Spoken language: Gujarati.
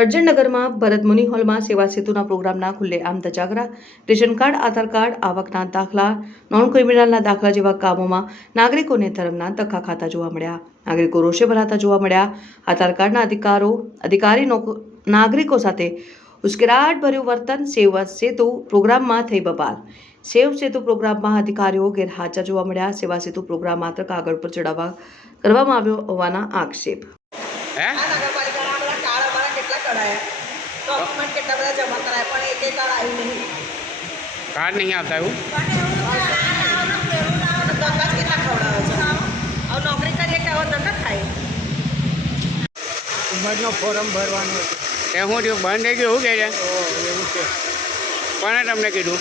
કરજણનગરમાં ભરતમુનિ હોલમાં સેવા સેતુના પ્રોગ્રામના ખુલ્લે આમ ધજાગરા રેશન કાર્ડ, આધાર કાર્ડ, આવકના દાખલા નોન ક્રિમિનલના દાખલા જેવા કામોમાં નાગરિકોને ધર્મના ધક્કા ખાતા જોવા મળ્યા. નાગરિકો રોષે ભરાતા જોવા મળ્યા. આધાર કાર્ડના અધિકારો, અધિકારી નાગરિકો સાથે ઉશ્કેરાટભર્યું વર્તન, સેવા સેતુ પ્રોગ્રામમાં થઈ બબાલ. સેવ સેતુ પ્રોગ્રામમાં અધિકારીઓ ગેરહાજર જોવા મળ્યા. સેવા સેતુ પ્રોગ્રામ માત્ર કાગળ પર ચડાવવા કરવામાં આવ્યો હોવાના આક્ષેપ. ડોક્યુમેન્ટ કેટલા બધા જમા કરાયા પણ એક કાર્ડ આવ્યું નહીં. કાર્ડ નહીં આવતા એવું? ધંધા કેટલા ખવડાવે છે? હવે નોકરી કરીએ કે હવે ધંધા ખાય ઉંમરનો ફોરમ ભરવાનો હતો તે હું થયું બંધ થઈ ગયું એવું કહે છે? એવું છે. કોણે તમને કીધું?